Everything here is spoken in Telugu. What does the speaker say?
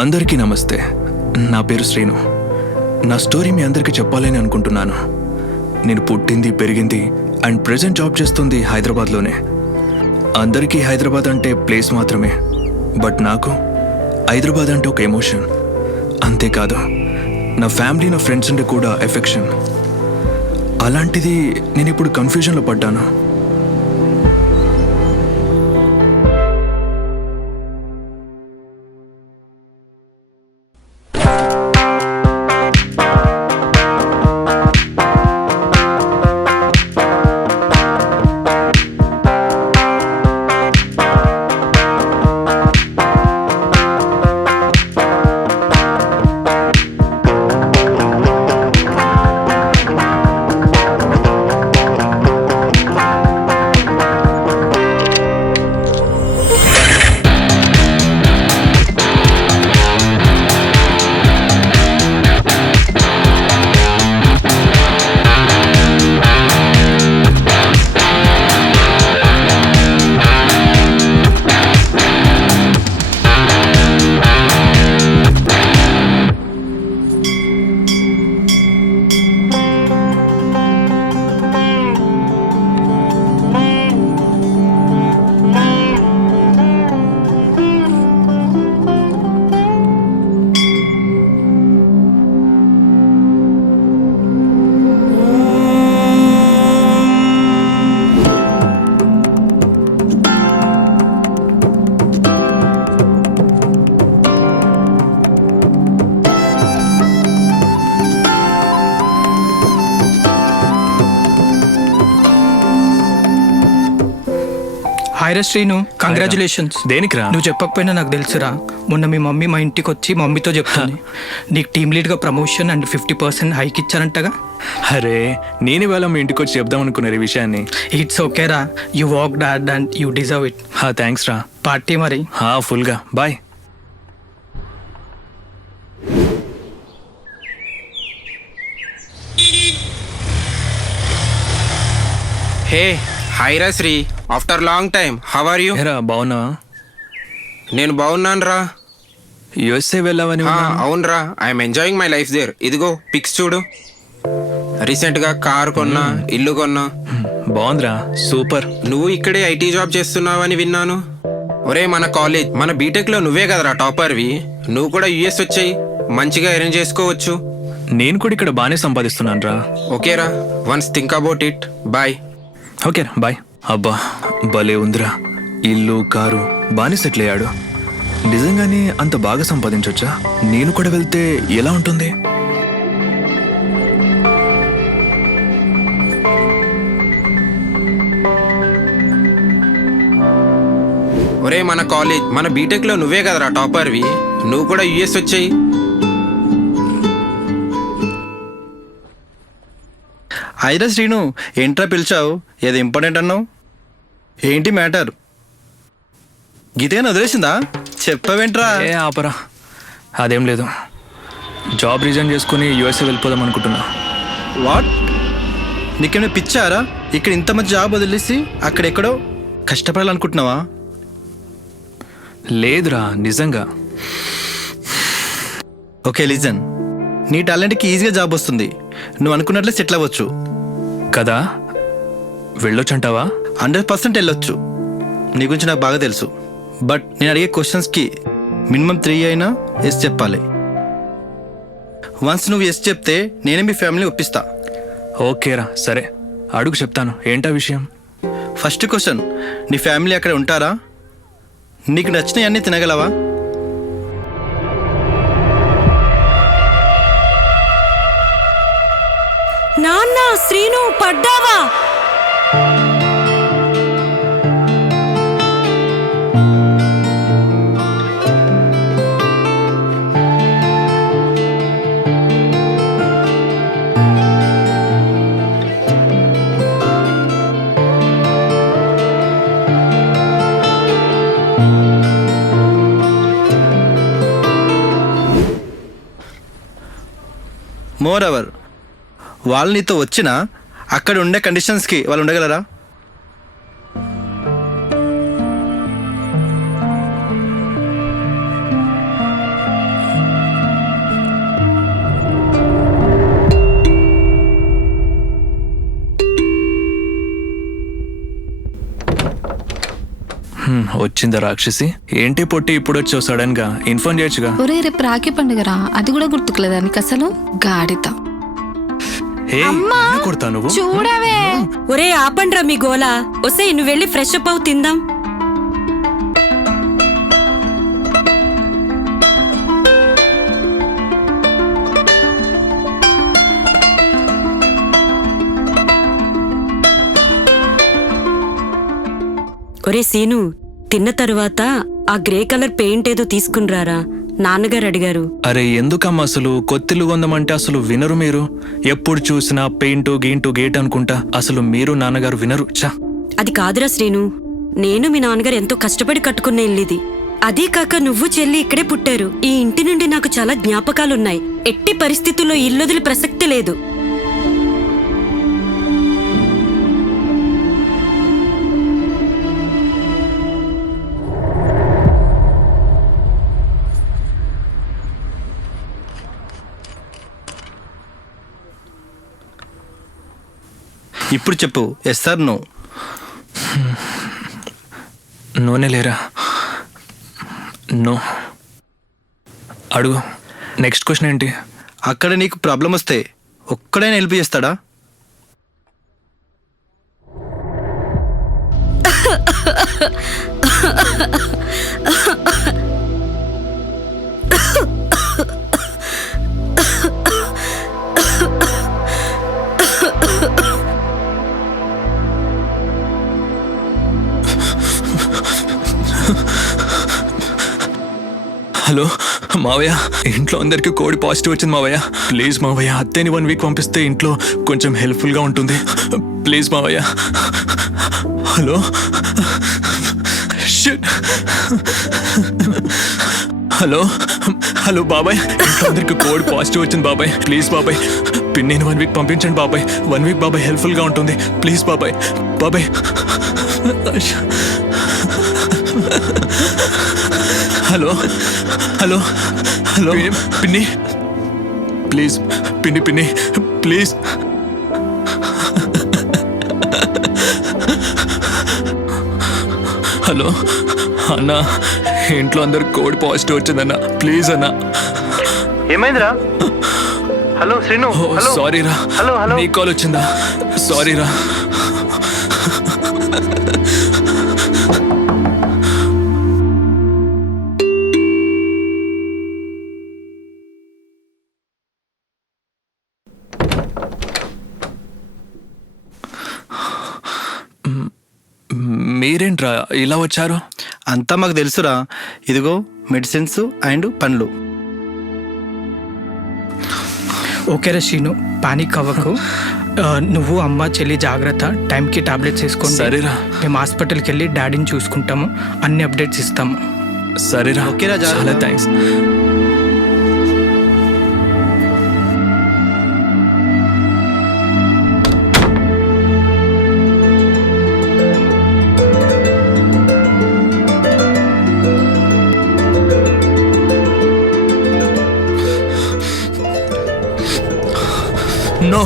అందరికీ నమస్తే. నా పేరు శ్రీను. నా స్టోరీ మీ అందరికీ చెప్పాలని అనుకుంటున్నాను. నేను పుట్టింది, పెరిగింది అండ్ ప్రెజెంట్ జాబ్ చేస్తుంది హైదరాబాద్లోనే. అందరికీ హైదరాబాద్ అంటే ప్లేస్ మాత్రమే, బట్ నాకు హైదరాబాద్ అంటే ఒక ఎమోషన్. అంతేకాదు, నా ఫ్యామిలీ, నా ఫ్రెండ్స్ అంటే కూడా ఎఫెక్షన్. అలాంటిది నేను ఇప్పుడు కన్ఫ్యూజన్లో పడ్డాను. హాయ్రా శ్రీను, కంగ్రాచులేషన్స్. దేనికిరా? నువ్వు చెప్పకపోయినా నాకు తెలుసురా. మొన్న మీ మమ్మీ మా ఇంటికి వచ్చి మమ్మీతో చెప్తుంది నీకు టీమ్ లీడ్గా ప్రమోషన్ అండ్ 50% హైక్ ఇచ్చారంటగా. అరే, నేను ఇవాళ మీ ఇంటికి వచ్చి చెప్దాం అనుకున్నారు ఈ విషయాన్ని. ఇట్స్ ఓకేరా, you work hard and you deserve it. Thanks రా. పార్టీ మరి. ఫుల్గా. బాయ్. హే హాయ్రా Sri, after long time, how are you? ఏరా, బాగున్నావా? నేను బాగున్నాను రా. యుఎస్ఏ వెళ్ళావని విన్నాను. అవునరా, I'm enjoying my life there. ఇదిగో పిక్స్ చూడు. రీసెంట్గా కార్ కొన్నా, ఇల్లు కొన్నా. బాగుందిరా, సూపర్. నువ్వు ఇక్కడే ఐటీ జాబ్ చేస్తున్నావని విన్నాను. ఒరే, మన కాలేజ్, మన బీటెక్లో నువ్వే కదరా టాపర్వి. నువ్వు కూడా యుఎస్ వచ్చాయి, మంచిగా అరేంజ్ చేసుకోవచ్చు. నేను కూడా ఇక్కడ బాగానే సంపాదిస్తున్నాను రా. ఓకేరా, once think about it. Bye. Okay bye. అబ్బా, భలే ఉందిరా. ఇల్లు, కారు, బాగానే సెటిల్ అయ్యాడు. నిజంగానే అంత బాగా సంపాదించొచ్చా? నేను కూడా వెళ్తే ఎలా ఉంటుంది? ఒరే, మన కాలేజ్, మన బీటెక్లో నువ్వే కదరా టాపర్వి. నువ్వు కూడా యుఎస్ వచ్చాయి. అయిరా శ్రీను, ఏంట్రా పిలిచావు? ఏది ఇంపార్టెంట్ అన్నావు? ఏంటి మ్యాటర్? గీతేనా వదిలేసిందా? చెప్పవేంట్రా? ఆపరా, అదేం లేదు. జాబ్ రిజైన్ చేసుకుని యుఎస్ఏ వెళ్ళిపోదాం అనుకుంటున్నా. వాట్? నీకేమైనా పిచ్చారా? ఇక్కడ ఇంత మంచి జాబ్ వదిలేసి అక్కడెక్కడో కష్టపడాలనుకుంటున్నావా? లేదురా, నిజంగా. ఓకే లిజన్, నీ టాలెంట్కి ఈజీగా జాబ్ వస్తుంది. నువ్వు అనుకున్నట్లే సెటిల్ అవ్వచ్చు కదా. వెళ్ళొచ్చంటావా? 100% వెళ్ళొచ్చు. నీ గురించి నాకు బాగా తెలుసు. బట్ నేను అడిగే క్వశ్చన్స్కి మినిమం 3 అయినా ఎస్ చెప్పాలి. వన్స్ నువ్వు ఎస్ చెప్తే నేనే మీ ఫ్యామిలీ ఒప్పిస్తా. ఓకేరా, సరే, అడుగు, చెప్తాను. ఏంటా విషయం? ఫస్ట్ క్వశ్చన్, నీ ఫ్యామిలీ అక్కడ ఉంటారా? నీకు నచ్చినవన్నీ తినగలవా? నాన్న, శ్రీను పడ్డావా? మోర్ ఎవర్, వాళ్ళు నీతో వచ్చినా అక్కడ ఉండే కండిషన్స్కి వాళ్ళు ఉండగలరా? వచ్చిందా రాక్షసి? ఏంటి పొట్టి ఇప్పుడు వచ్చావు సడన్ గా? ఇన్ఫార్మ్ చేయొచ్చుగా. ఒరే రేపు రాఖీ పండుగరా, అది కూడా గుర్తుకులేదా నీకు అసలు? గాడిత. హే, నన్ను కొడతా నువ్వు? చూడవే. ఒరే ఆపండ్రా మీ గోలా. ఒసే నువ్వు వెళ్ళి ఫ్రెష్ అప్ అవు, తిందాం. ఒరే సీను, తిన్న తరువాత ఆ గ్రే కలర్ పెయింట్ ఏదో తీసుకునిరారా, నాన్నగారు అడిగారు. అరే ఎందుకమ్మా అసలు కొత్తిల్లు కొందామంటే అసలు వినరు మీరు. ఎప్పుడు చూసినా పెయింటు గీంటు గేట్ అనుకుంటా. అసలు మీరు నాన్నగారు వినరు. చా, అది కాదురా శ్రీను, నేను మీ నాన్నగారు ఎంతో కష్టపడి కట్టుకున్న ఇల్లుది. అదీ కాక నువ్వు చెల్లి ఇక్కడే పుట్టారు. ఈ ఇంటి నుండి నాకు చాలా జ్ఞాపకాలున్నాయి. ఎట్టి పరిస్థితుల్లో ఇల్లొదిలి ప్రసక్తి లేదు. ఇప్పుడు చెప్పు, ఎస్ సార్ నో? నూనె లేరా? నో. అడుగు. నెక్స్ట్ క్వశ్చన్ ఏంటి? అక్కడ నీకు ప్రాబ్లం వస్తే ఒక్కడైనా హెల్ప్ చేస్తాడా? హలో మావయ్య, ఇంట్లో అందరికి కోడి పాజిటివ్ వచ్చింది మావయ్య. ప్లీజ్ మావయ్య, అత్తేని 1 వీక్ పంపిస్తే ఇంట్లో కొంచెం హెల్ప్ఫుల్గా ఉంటుంది. ప్లీజ్ మావయ్య. హలో. షిట్. హలో హలో బాబాయ్, ఇంట్లో అందరికి కోడి పాజిటివ్ వచ్చింది బాబాయ్. ప్లీజ్ బాబాయ్, పిన్నిని 1 వీక్ పంపించండి బాబాయ్. 1 వీక్ బాబాయ్ హెల్ప్ఫుల్గా ఉంటుంది. ప్లీజ్ బాబాయ్. బాబాయ్. హలో హలో హలో పిన్ని, ప్లీజ్ పిన్ని పిన్ని ప్లీజ్. హలో అన్నా, ఇంట్లో అందరు కోడి పాజిటివ్ వచ్చిందన్నా. ప్లీజ్ అన్నా. ఏమైందిరా? హలో శ్రీను. సారీ రా. Hello hello. నీ కాల్ వచ్చిందా? సారీ రా. మీరేంట్రా ఇలా వచ్చారు? అంతా మాకు తెలుసురా. ఇదిగో మెడిసిన్స్ అండ్ పండ్లు. ఓకేరా శ్రీను, పానిక్ అవ్వకు. నువ్వు అమ్మ చెల్లి జాగ్రత్త, టైంకి టాబ్లెట్స్ వేసుకోండి. సరేరా. మేము హాస్పిటల్కి వెళ్ళి డాడీని చూసుకుంటాము, అన్ని అప్డేట్స్ ఇస్తాము. సరేరా. ఓకేరా, జాగ్రత్త. చాలా థ్యాంక్స్. No.